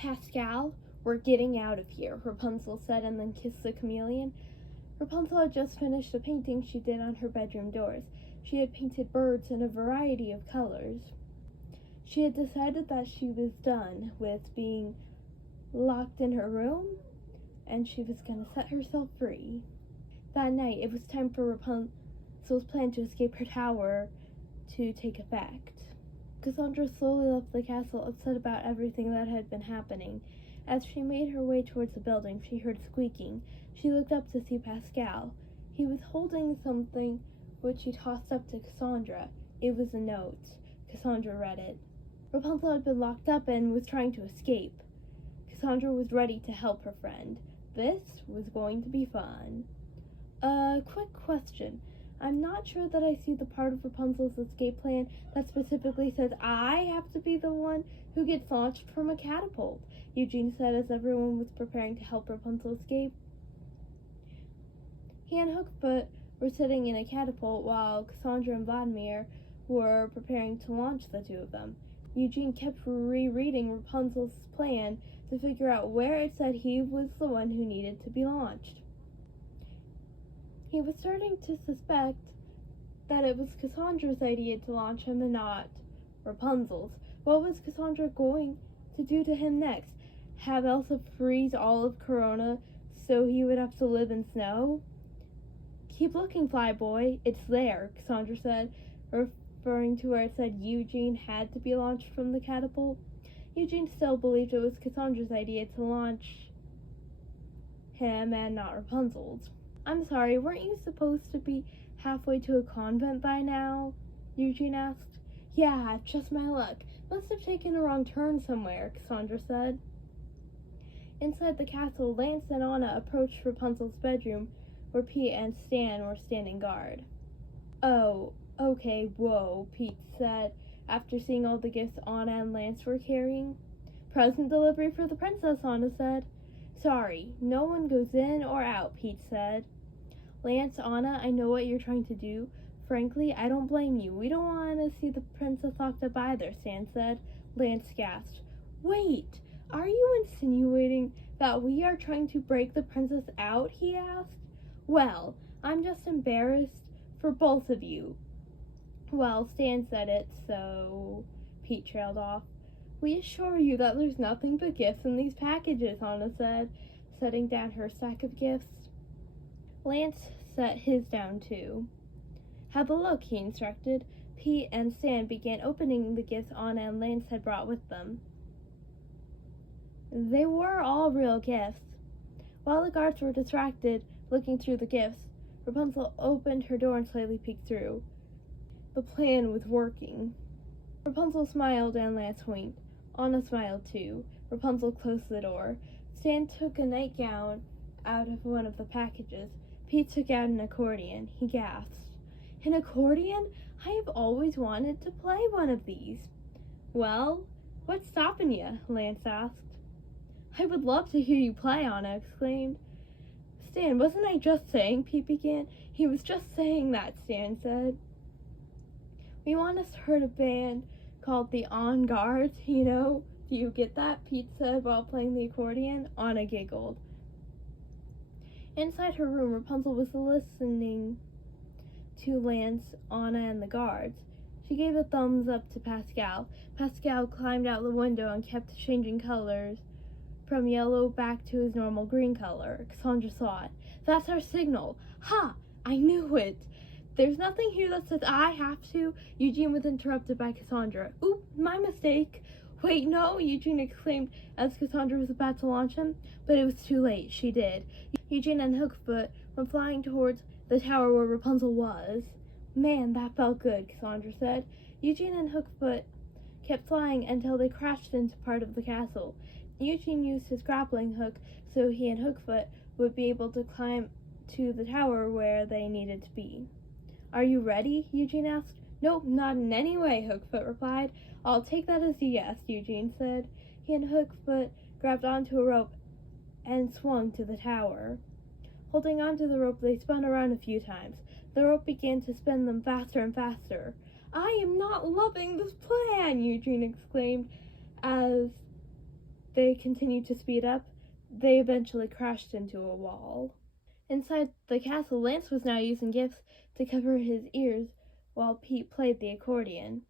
Pascal, we're getting out of here, Rapunzel said, and then kissed the chameleon. Rapunzel had just finished a painting she did on her bedroom doors. She had painted birds in a variety of colors. She had decided that she was done with being locked in her room, and she was going to set herself free. That night, it was time for Rapunzel's plan to escape her tower to take effect. Cassandra slowly left the castle, upset about everything that had been happening. As she made her way towards the building, she heard squeaking. She looked up to see Pascal. He was holding something which he tossed up to Cassandra. It was a note. Cassandra read it. Rapunzel had been locked up and was trying to escape. Cassandra was ready to help her friend. This was going to be fun. Quick question. I'm not sure that I see the part of Rapunzel's escape plan that specifically says I have to be the one who gets launched from a catapult, Eugene said as everyone was preparing to help Rapunzel escape. He and Hook Foot were sitting in a catapult while Cassandra and Vladimir were preparing to launch the two of them. Eugene kept rereading Rapunzel's plan to figure out where it said he was the one who needed to be launched. He was starting to suspect that it was Cassandra's idea to launch him and not Rapunzel's. What was Cassandra going to do to him next? Have Elsa freeze all of Corona so he would have to live in snow? Keep looking, Flyboy. It's there, Cassandra said, referring to where it said Eugene had to be launched from the catapult. Eugene still believed it was Cassandra's idea to launch him and not Rapunzel's. I'm sorry, weren't you supposed to be halfway to a convent by now? Eugene asked. Yeah, just my luck. Must have taken a wrong turn somewhere, Cassandra said. Inside the castle, Lance and Anna approached Rapunzel's bedroom, where Pete and Stan were standing guard. Oh, okay, whoa, Pete said, after seeing all the gifts Anna and Lance were carrying. Present delivery for the princess, Anna said. Sorry, no one goes in or out, Pete said. Lance, Anna, I know what you're trying to do. Frankly, I don't blame you. We don't want to see the princess locked up either, Stan said. Lance gasped. Wait, are you insinuating that we are trying to break the princess out, he asked. Well, I'm just embarrassed for both of you. Well, Stan said it, so Pete trailed off. We assure you that there's nothing but gifts in these packages, Anna said, setting down her stack of gifts. Lance set his down too. Have a look, he instructed. Pete and Stan began opening the gifts Anna and Lance had brought with them. They were all real gifts. While the guards were distracted looking through the gifts, Rapunzel opened her door and slightly peeked through. The plan was working. Rapunzel smiled and Lance winked. Anna smiled too. Rapunzel closed the door. Stan took a nightgown out of one of the packages. Pete took out an accordion. He gasped. An accordion? I have always wanted to play one of these. Well, what's stopping you? Lance asked. I would love to hear you play, Anna exclaimed. Stan, wasn't I just saying? Pete began. He was just saying that, Stan said. We want to start a band called the On Guards, you know. Do you get that? Pete said while playing the accordion. Anna giggled. Inside her room, Rapunzel was listening to Lance, Anna, and the guards. She gave a thumbs up to Pascal. Pascal climbed out the window and kept changing colors from yellow back to his normal green color. Cassandra saw it. That's our signal. Ha! I knew it. There's nothing here that says I have to. Eugene was interrupted by Cassandra. Oop, my mistake. Wait, no, Eugene exclaimed as Cassandra was about to launch him, but it was too late. She did. Eugene and Hook Foot went flying towards the tower where Rapunzel was. Man, that felt good, Cassandra said. Eugene and Hook Foot kept flying until they crashed into part of the castle. Eugene used his grappling hook so he and Hook Foot would be able to climb to the tower where they needed to be. Are you ready? Eugene asked. Nope, not in any way, Hook Foot replied. I'll take that as a yes, Eugene said. He and Hook Foot grabbed onto a rope and swung to the tower. Holding onto the rope, they spun around a few times. The rope began to spin them faster and faster. I am not loving this plan, Eugene exclaimed as they continued to speed up, they eventually crashed into a wall. Inside the castle, Lance was now using gifts to cover his ears while Pete played the accordion.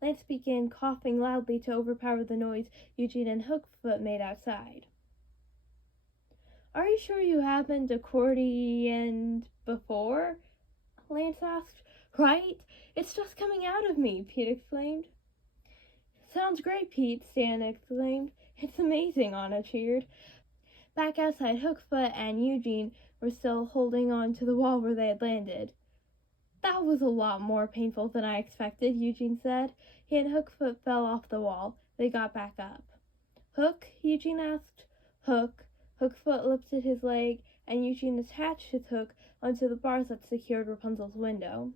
Lance began coughing loudly to overpower the noise Eugene and Hook Foot made outside. "Are you sure you haven't accordioned before?" Lance asked. "Right? It's just coming out of me," Pete exclaimed. "Sounds great, Pete," Stan exclaimed. "It's amazing," Anna cheered. Back outside, Hook Foot and Eugene were still holding on to the wall where they had landed. "That was a lot more painful than I expected," Eugene said. He and Hook Foot fell off the wall. They got back up. "Hook?" Eugene asked. "Hook." Hook Foot lifted his leg, and Eugene attached his hook onto the bars that secured Rapunzel's window.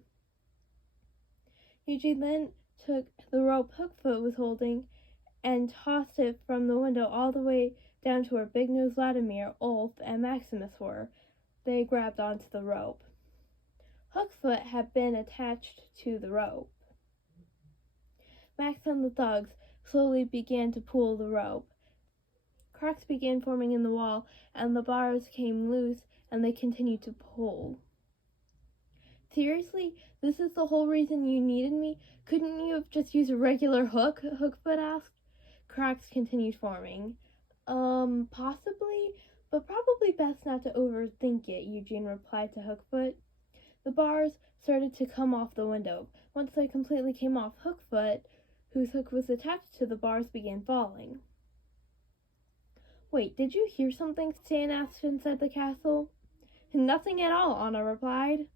Eugene then took the rope Hook Foot was holding and tossed it from the window all the way down to where Big Nose Vladimir, Ulf, and Maximus were. They grabbed onto the rope. Hook Foot had been attached to the rope. Max and the thugs slowly began to pull the rope. Cracks began forming in the wall, and the bars came loose, and they continued to pull. "Seriously? This is the whole reason you needed me? Couldn't you have just used a regular hook?" Hook Foot asked. Cracks continued forming. Possibly, but probably best not to overthink it," Eugene replied to Hook Foot. The bars started to come off the window. Once they completely came off, Hook Foot, whose hook was attached to the bars, began falling. "Wait, did you hear something?" Stan asked inside the castle. "Nothing at all," Anna replied.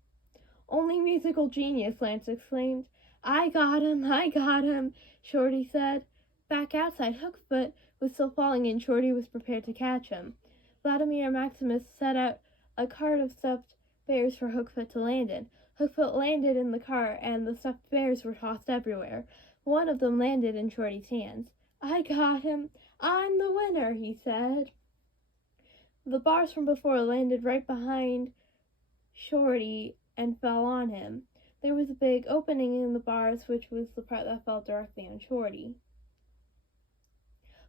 "Only musical genius," Lance exclaimed. I got him," Shorty said. Back outside, Hook Foot was still falling, and Shorty was prepared to catch him. Vladimir and Maximus set out a cart of stuffed bears for Hook Foot to land in. Hook Foot landed in the cart, and the stuffed bears were tossed everywhere. One of them landed in Shorty's hands. "I got him. I'm the winner," he said. The bars from before landed right behind Shorty and fell on him. There was a big opening in the bars, which was the part that fell directly on Shorty.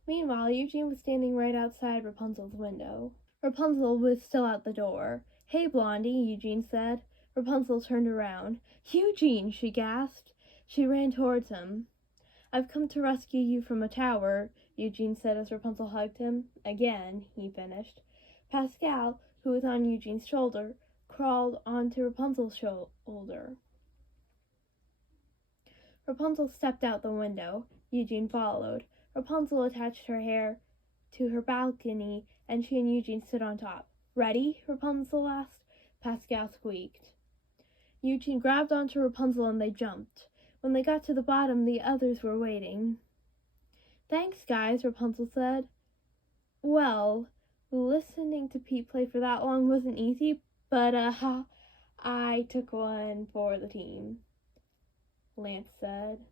Meanwhile, Eugene was standing right outside Rapunzel's window. Rapunzel was still at the door. "Hey, Blondie," Eugene said. Rapunzel turned around. "Eugene!" she gasped. She ran towards him. "I've come to rescue you from a tower," Eugene said as Rapunzel hugged him. "Again," he finished. Pascal, who was on Eugene's shoulder, crawled onto Rapunzel's shoulder. Rapunzel stepped out the window. Eugene followed. Rapunzel attached her hair to her balcony, and she and Eugene stood on top. "Ready?" Rapunzel asked. Pascal squeaked. Eugene grabbed onto Rapunzel and they jumped. When they got to the bottom, the others were waiting. "Thanks, guys," Rapunzel said. "Well, listening to Pete play for that long wasn't easy, but I took one for the team," Lance said.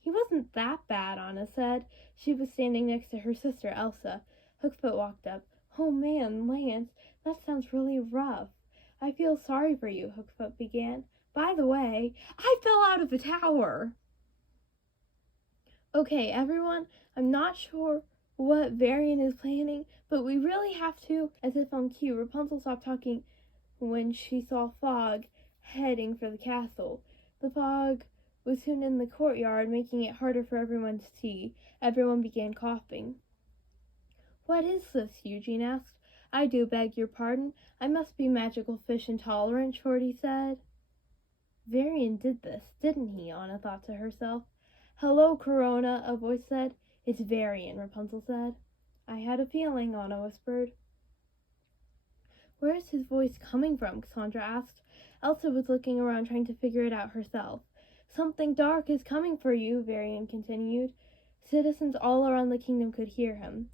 "He wasn't that bad," Anna said. She was standing next to her sister, Elsa. Hook Foot walked up. "Oh man, Lance, that sounds really rough. I feel sorry for you," Hook Foot began. "By the way, I fell out of the tower." "Okay, everyone, I'm not sure what Varian is planning, but we really have to," as if on cue, Rapunzel stopped talking when she saw fog heading for the castle. The fog was soon in the courtyard, making it harder for everyone to see. Everyone began coughing. "What is this?" Eugene asked. "I do beg your pardon. I must be magical fish intolerant," Shorty said. "Varian did this, didn't he?" Anna thought to herself. "Hello, Corona," a voice said. "It's Varian," Rapunzel said. "I had a feeling," Anna whispered. "Where is his voice coming from?" Cassandra asked. Elsa was looking around trying to figure it out herself. "Something dark is coming for you," Varian continued. Citizens all around the kingdom could hear him.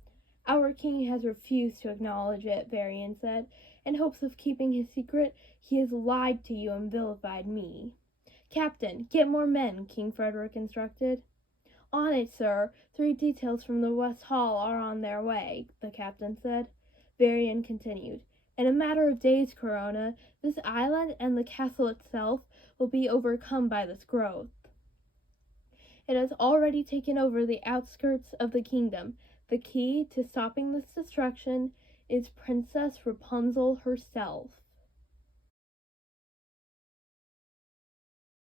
"Our king has refused to acknowledge it," Varian said. "In hopes of keeping his secret, he has lied to you and vilified me." "Captain, get more men," King Frederick instructed. "On it, sir. 3 details from the West Hall are on their way," the captain said. Varian continued. "In a matter of days, Corona, this island and the castle itself will be overcome by this growth." It has already taken over the outskirts of the kingdom. The key to stopping this destruction is Princess Rapunzel herself.